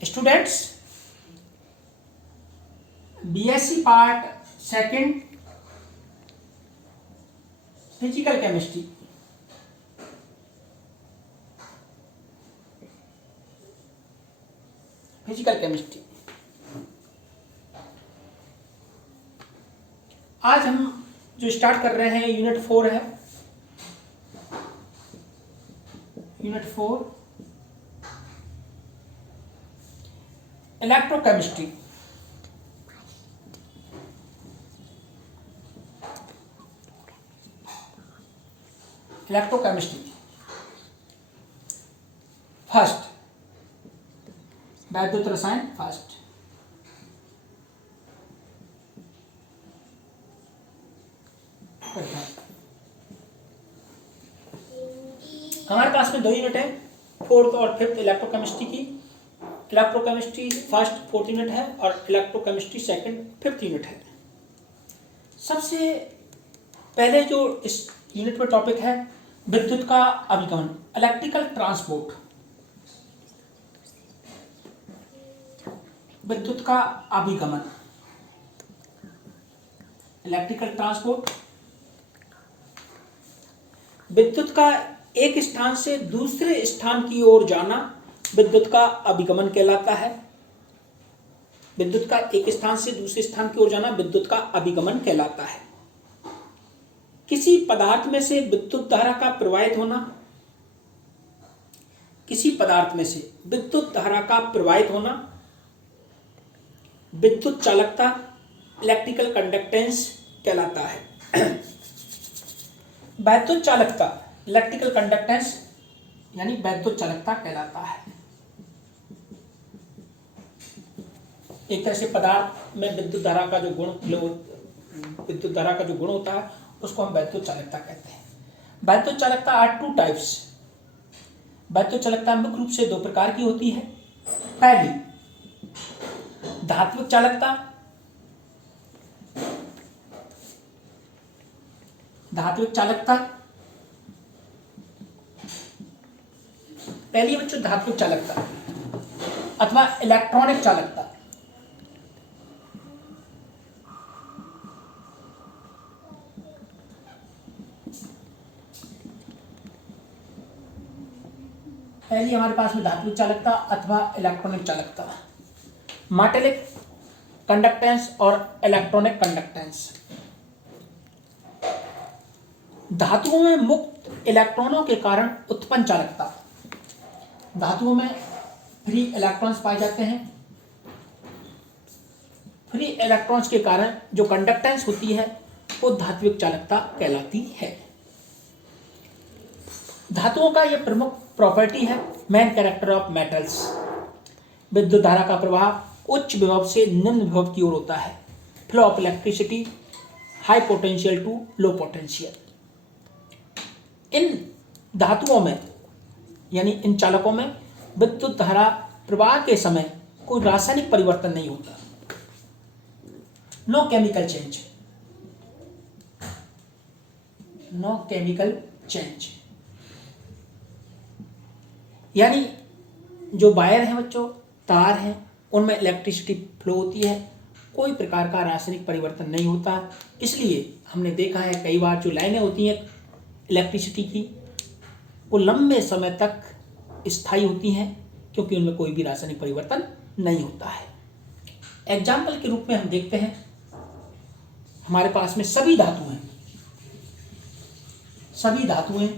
Students, BSc part second physical chemistry, physical chemistry. आज हम जो स्टार्ट कर रहे हैं यूनिट 4 है, यूनिट 4 इलेक्ट्रोकेमिस्ट्री। इलेक्ट्रोकेमिस्ट्री फर्स्ट, वैद्युत रसायन फर्स्ट। हमारे पास में 2 यूनिट है, 4th और 5th इलेक्ट्रोकेमिस्ट्री की। इलेक्ट्रोकेमिस्ट्री फर्स्ट 4th यूनिट है और इलेक्ट्रोकेमिस्ट्री सेकंड 5th यूनिट है। सबसे पहले जो इस यूनिट में टॉपिक है विद्युत का अभिगमन, इलेक्ट्रिकल ट्रांसपोर्ट। विद्युत का अभिगमन, इलेक्ट्रिकल ट्रांसपोर्ट। विद्युत का एक स्थान से दूसरे स्थान की ओर जाना विद्युत का अभिगमन कहलाता है। विद्युत का एक स्थान से दूसरे स्थान की ओर जाना विद्युत का अभिगमन कहलाता है। किसी पदार्थ में से विद्युत धारा का प्रवाहित होना, किसी पदार्थ में से विद्युत धारा का प्रवाहित होना विद्युत चालकता, इलेक्ट्रिकल कंडक्टेंस कहलाता है। वैद्युत चालकता, इलेक्ट्रिकल कंडक्टेंस यानी वैद्युत चालकता कहलाता है। एक तरह से पदार्थ में विद्युत धारा का जो गुण, विद्युत धारा का जो गुण होता है उसको हम वैद्युत चालकता कहते हैं। वैद्युत चालकता आर 2 टाइप्स। वैद्युत चालकता मुख्य रूप से 2 प्रकार की होती है। पहली धात्विक चालकता। धात्विक चालकता पहली बच्चों धात्विक चालकता अथवा इलेक्ट्रॉनिक चालकता। पहली हमारे पास में धात्विक चालकता अथवा इलेक्ट्रॉनिक चालकता। मेटेलिक कंडक्टेंस और इलेक्ट्रॉनिक कंडक्टेंस। धातुओं में मुक्त इलेक्ट्रॉनों के कारण उत्पन्न चालकता। धातुओं में फ्री इलेक्ट्रॉन्स पाए जाते हैं। फ्री इलेक्ट्रॉन्स के कारण जो कंडक्टेंस होती है वो धात्विक चालकता कहलाती है। धातुओं का यह प्रमुख प्रॉपर्टी है, मेन कैरेक्टर ऑफ मेटल्स। विद्युत धारा का प्रवाह उच्च विभव से निम्न विभव की ओर होता है। Flow of electricity high potential to low potential. इन धातुओं में यानी इन चालकों में विद्युत धारा प्रवाह के समय कोई रासायनिक परिवर्तन नहीं होता। No chemical change, no chemical change. यानी जो वायर हैं बच्चों, तार हैं, उनमें इलेक्ट्रिसिटी फ्लो होती है, कोई प्रकार का रासायनिक परिवर्तन नहीं होता। इसलिए हमने देखा है कई बार जो लाइनें होती हैं इलेक्ट्रिसिटी की वो लंबे समय तक स्थायी होती हैं क्योंकि उनमें कोई भी रासायनिक परिवर्तन नहीं होता है। एग्जाम्पल के रूप में हम देखते हैं, हमारे पास में सभी धातु हैं, सभी धातुएं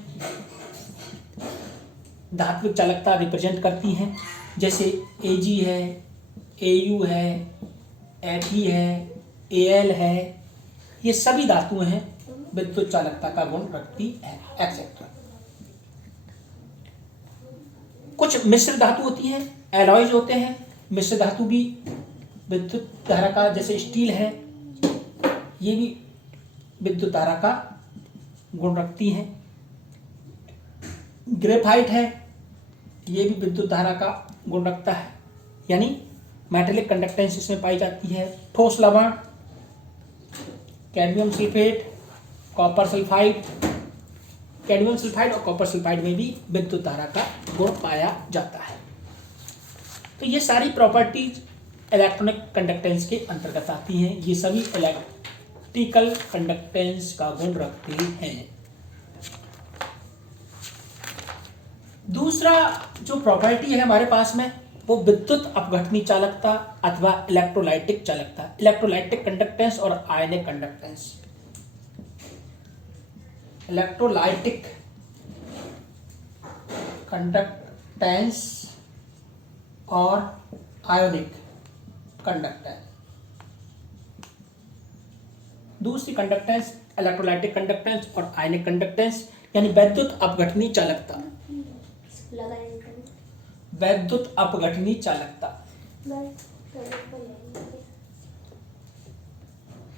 धात्विक चालकता रिप्रेजेंट करती हैं। जैसे Ag है, Au है, Fe है, Al है, ये सभी धातुएं हैं विद्युत चालकता का गुण रखती है, एक्सेट्रा। कुछ मिश्र धातु होती हैं, एलॉयज होते हैं। मिश्र धातु भी विद्युत धारा का, जैसे स्टील है, ये भी विद्युत धारा का गुण रखती हैं। ग्रेफाइट है, ये भी विद्युत धारा का गुण रखता है, यानी मेटेलिक कंडक्टेंस इसमें पाई जाती है। ठोस लवण, cadmium sulphate, copper sulphide, cadmium sulphide और कॉपर सल्फाइड में भी विद्युत धारा का गुण पाया जाता है। तो ये सारी प्रॉपर्टीज इलेक्ट्रॉनिक कंडक्टेंस के अंतर्गत आती हैं। ये सभी इलेक्ट्रिकल कंडक्टेंस का गुण रखते हैं। दूसरा जो प्रॉपर्टी है हमारे पास में वो विद्युत अपघटनी चालकता अथवा इलेक्ट्रोलाइटिक चालकता, इलेक्ट्रोलाइटिक कंडक्टेंस और आयनिक कंडक्टेंस। इलेक्ट्रोलाइटिक कंडक्टेंस और आयोनिक कंडक्टेंस। दूसरी कंडक्टेंस इलेक्ट्रोलाइटिक कंडक्टेंस और आयनिक कंडक्टेंस यानी वैद्युत अपघटनी चालकता। वैद्युत अपघटनी चालकता,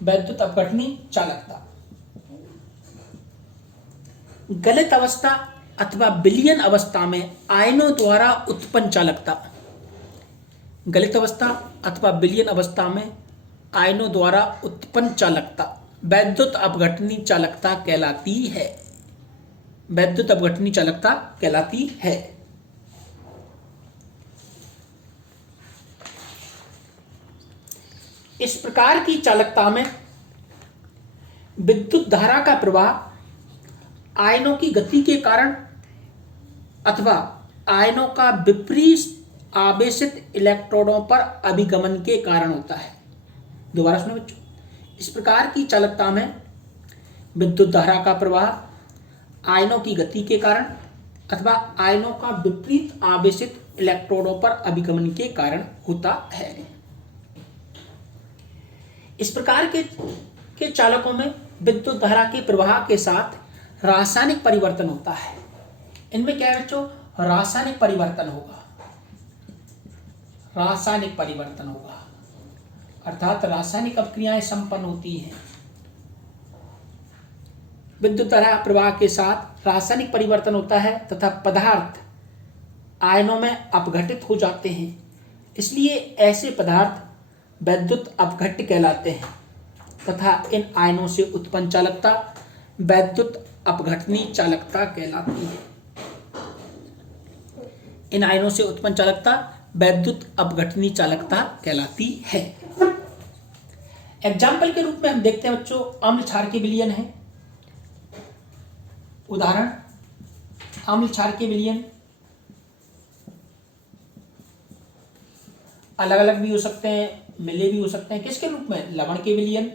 वैद्युत अपघटनी चालकता। गलित अवस्था अथवा विलयन अवस्था में आयनों द्वारा उत्पन्न चालकता। गलित अवस्था अथवा विलयन अवस्था में आयनों द्वारा उत्पन्न चालकता वैद्युत अपघटनी चालकता कहलाती है। वैद्युत अपघटनी चालकता कहलाती है। इस प्रकार की चालकता में विद्युत धारा का प्रवाह आयनों की गति के कारण अथवा आयनों का विपरीत आवेशित इलेक्ट्रोडों पर अभिगमन के कारण होता है। दोबारा सुनो बच्चों, इस प्रकार की चालकता में विद्युत धारा का प्रवाह आयनों की गति के कारण अथवा आयनों का विपरीत आवेशित इलेक्ट्रोडों पर अभिगमन के कारण होता है। इस प्रकार के चालकों में विद्युत धारा के प्रवाह के साथ रासायनिक परिवर्तन होता है। इनमें क्या है बच्चों, रासायनिक परिवर्तन होगा। रासायनिक परिवर्तन होगा अर्थात रासायनिक अभिक्रियाएं संपन्न होती हैं। विद्युत धारा प्रवाह के साथ रासायनिक परिवर्तन होता है तथा पदार्थ आयनों में अपघटित हो जाते हैं। इसलिए ऐसे पदार्थ वैद्युत अपघट्य कहलाते हैं तथा इन आयनों से उत्पन्न चालकता वैद्युत अपघटनी चालकता कहलाती है। इन आयनों से उत्पन्न चालकता वैद्युत अपघटनी चालकता कहलाती है। एग्जाम्पल के रूप में हम देखते हैं बच्चों, अम्ल क्षार के विलयन है। उदाहरण, अम्ल क्षार के विलयन अलग अलग भी हो सकते हैं, मिले भी हो सकते हैं। किसके रूप में? लवण के विलयन,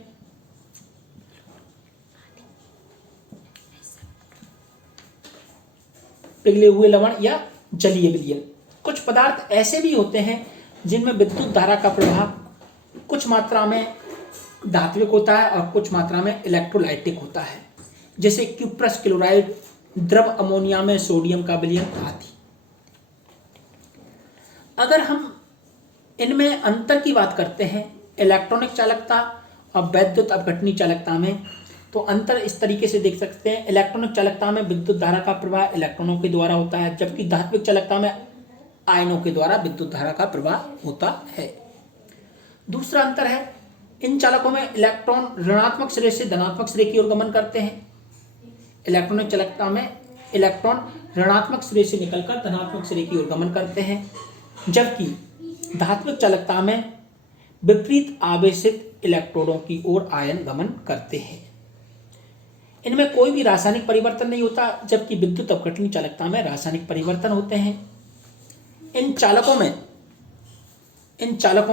पिघले हुए लवण या जलीय विलयन। कुछ पदार्थ ऐसे भी होते हैं जिनमें विद्युत धारा का प्रवाह कुछ मात्रा में धात्विक होता है और कुछ मात्रा में इलेक्ट्रोलाइटिक होता है, जैसे क्यूप्रस क्लोराइड, द्रव अमोनिया में सोडियम का विलयन आदि। अगर हम इनमें अंतर की बात करते हैं इलेक्ट्रॉनिक चालकता और वैद्युत अपघटनी चालकता में, तो अंतर इस तरीके से देख सकते हैं। इलेक्ट्रॉनिक चालकता में विद्युत धारा का प्रवाह इलेक्ट्रॉनों के द्वारा होता है, जबकि धात्विक चालकता में आयनों के द्वारा विद्युत धारा का प्रवाह होता है। दूसरा अंतर है, इन चालकों में इलेक्ट्रॉन ऋणात्मक सिरे से धनात्मक सिरे की ओर गमन करते हैं। इलेक्ट्रॉनिक चालकता में इलेक्ट्रॉन ऋणात्मक सिरे से निकलकर धनात्मक सिरे की ओर गमन करते हैं, जबकि धात्विक चालकता में विपरीत आवेशित इलेक्ट्रोडों की ओर आयन गमन करते हैं। इनमें कोई भी रासायनिक परिवर्तन नहीं होता, जबकि विद्युत अपघटनी चालकता में रासायनिक परिवर्तन होते हैं। इन चालकों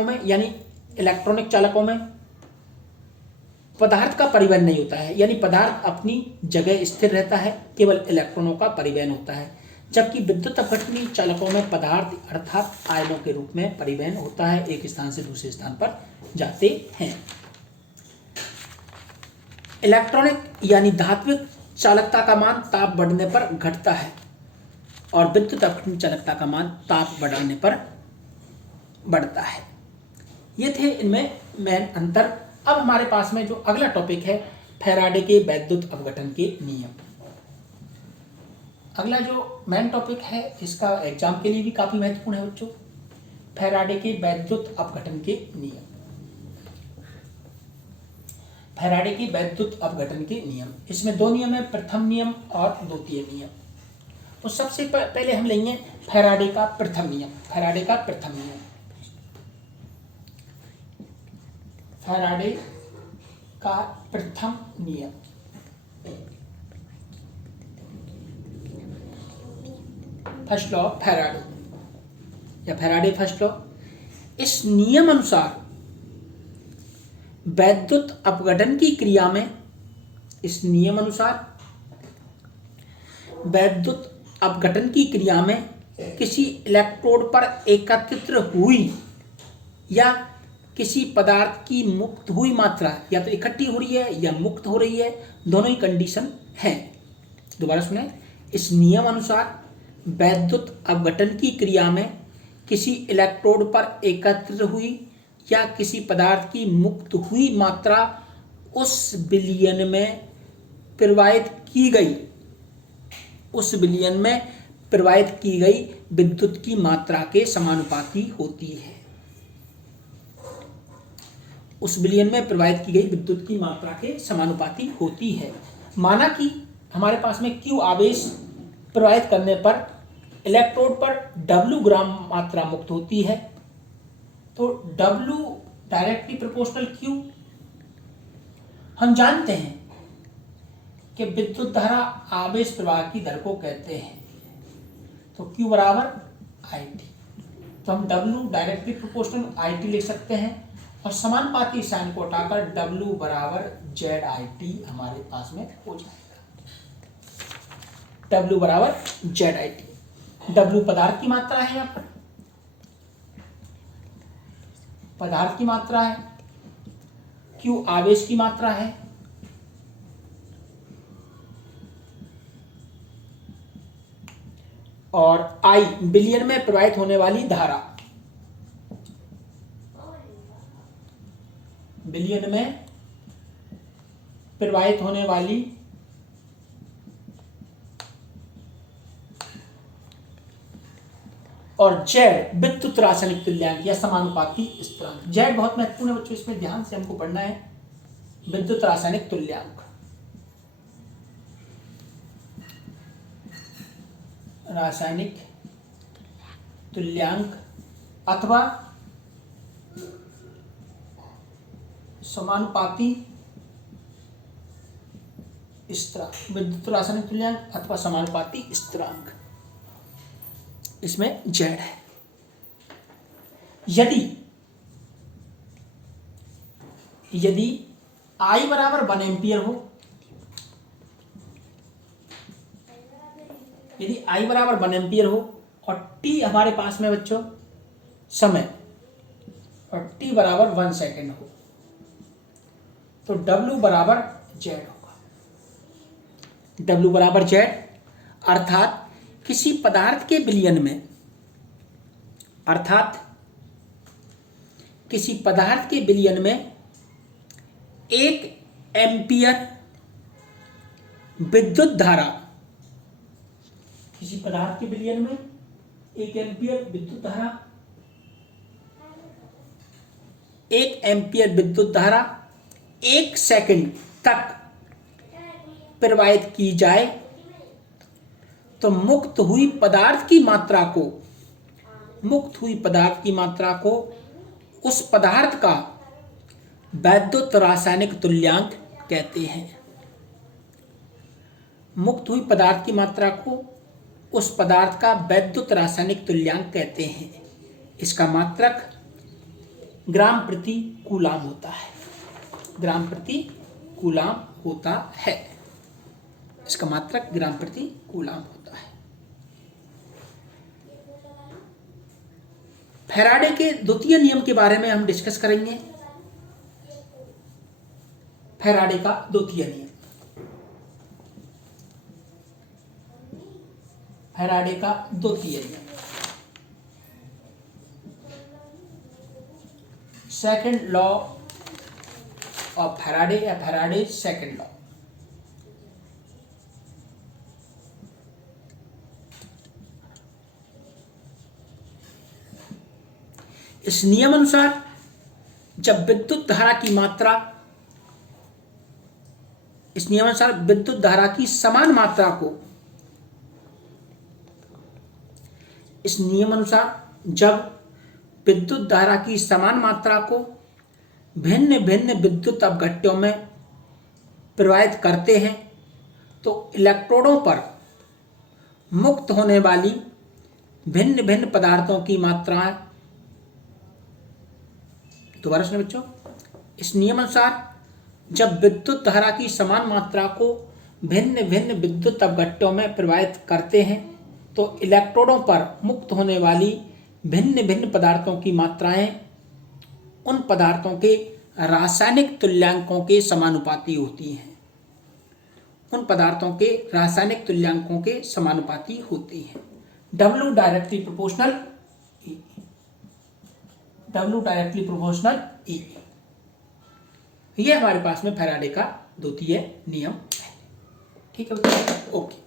में यानी इलेक्ट्रॉनिक चालकों में पदार्थ का परिवहन नहीं होता है, यानी पदार्थ अपनी जगह स्थिर रहता है, केवल इलेक्ट्रॉनों का परिवहन होता है। जबकि विद्युत अपघटनी चालकों में पदार्थ अर्थात आयनों के रूप में परिवहन होता है, एक स्थान से दूसरे स्थान पर जाते हैं। इलेक्ट्रॉनिक यानी धात्विक चालकता का मान ताप बढ़ने पर घटता है और विद्युत अपघटनी चालकता का मान ताप बढ़ाने पर बढ़ता है। ये थे इनमें मेन अंतर। अब हमारे पास में जो अगला टॉपिक है, फैराडे के वैद्युत अपघटन के नियम। अगला जो मेन टॉपिक है इसका एग्जाम के लिए भी काफी महत्वपूर्ण है बच्चों, फैराडे के वैद्युत अपघटन के नियम। फैराडे के वैद्युत अपघटन के नियम, इसमें दो नियम है, प्रथम नियम और द्वितीय नियम। तो सबसे पहले हम लेंगे फैराडे का प्रथम नियम। फैराडे का प्रथम नियम, फैराडे का प्रथम नियम। फर्स्ट लॉ ऑफ फैराडे या फैराडे फर्स्ट लॉ। इस नियम अनुसार वैद्युत अपघटन की क्रिया में, इस नियम अनुसार वैद्युत अपघटन की क्रिया में किसी इलेक्ट्रोड पर एकत्रित हुई या किसी पदार्थ की मुक्त हुई मात्रा या तो इकट्ठी हो रही है या मुक्त हो रही है, दोनों ही कंडीशन है। दोबारा सुने, इस नियम अनुसार वैद्युत अपघटन की क्रिया में किसी इलेक्ट्रोड पर एकत्रित हुई या किसी पदार्थ की मुक्त हुई मात्रा उस विलयन में प्रवाहित की गई, उस विलयन में प्रवाहित की गई विद्युत की मात्रा के समानुपाती होती है। उस विलयन में प्रवाहित की गई विद्युत की मात्रा के समानुपाती होती है। माना कि हमारे पास में Q आवेश प्रवाहित करने पर इलेक्ट्रोड पर W ग्राम मात्रा मुक्त होती है, तो W डायरेक्टली प्रोपोर्शनल Q। हम जानते हैं कि विद्युत धारा आवेश प्रवाह की दर को कहते हैं, तो Q बराबर IT। तो हम W डायरेक्टली प्रोपोर्शनल IT लिख सकते हैं और समानुपाती साइन को हटाकर W बराबर ZIT हमारे पास में हो जाएगा। W बराबर ZIT। W पदार्थ की मात्रा है, यहाँ पर पदार्थ की मात्रा है, Q आवेश की मात्रा है, और I विलयन में प्रवाहित होने वाली धारा, विलयन में प्रवाहित होने वाली और Z विद्युत रासायनिक तुल्यांक या समानुपाती स्थिरांक। Z बहुत महत्वपूर्ण है बच्चों, इसमें ध्यान से हमको पढ़ना है। विद्युत रासायनिक तुल्यांक, रासायनिक तुल्यांक अथवा समानुपाती स्थिरांक, विद्युत रासायनिक तुल्यांक अथवा समानुपाती स्थिरांक, इसमें Z है। यदि I बराबर 1 एम्पियर हो, यदि I बराबर 1 एम्पियर हो और T हमारे पास में बच्चों समय और T बराबर 1 सेकेंड हो, तो W बराबर Z होगा। W बराबर Z अर्थात किसी पदार्थ के विलयन में, अर्थात किसी पदार्थ के विलयन में 1 एम्पियर विद्युत धारा, किसी पदार्थ के विलयन में 1 एम्पियर विद्युत धारा, 1 एम्पियर विद्युत धारा 1 सेकंड तक प्रवाहित की जाए, तो मुक्त हुई पदार्थ की मात्रा को, मुक्त हुई पदार्थ की मात्रा को उस पदार्थ का वैद्युत रासायनिक तुल्यांक कहते हैं। मुक्त हुई पदार्थ की मात्रा को उस पदार्थ का वैद्युत रासायनिक तुल्यांक कहते हैं। इसका मात्रक ग्राम प्रति कूलाम होता है, ग्राम प्रति कूलाम होता है। इसका मात्रक ग्राम प्रति कूलाम होता है। फैराडे के द्वितीय नियम के बारे में हम डिस्कस करेंगे। फैराडे का द्वितीय नियम, फैराडे का द्वितीय नियम, सेकंड लॉ ऑफ फैराडे या फैराडे सेकंड लॉ। इस नियम अनुसार जब विद्युत धारा की मात्रा, इस नियम अनुसार विद्युत धारा की समान मात्रा को इस नियम अनुसार जब विद्युत धारा की समान मात्रा को भिन्न भिन्न विद्युत अपघट्यों में प्रवाहित करते हैं तो इलेक्ट्रोडों पर मुक्त होने वाली भिन्न भिन्न पदार्थों की मात्राएं, दोबारा सुनो बच्चों, इस नियम अनुसार जब विद्युत धारा की समान मात्रा को भिन्न भिन्न विद्युत अपघट्यों में प्रवाहित करते हैं तो इलेक्ट्रोडों पर मुक्त होने वाली भिन्न भिन्न पदार्थों की मात्राएं उन पदार्थों के रासायनिक तुल्यांकों के समानुपाती होती हैं, उन पदार्थों के रासायनिक तुल्यांकों के समानुपाती होती हैं। W directly proportional E, W directly proportional E, ये हमारे पास में फैराडे का द्वितीय नियम है। ठीक है, ओके।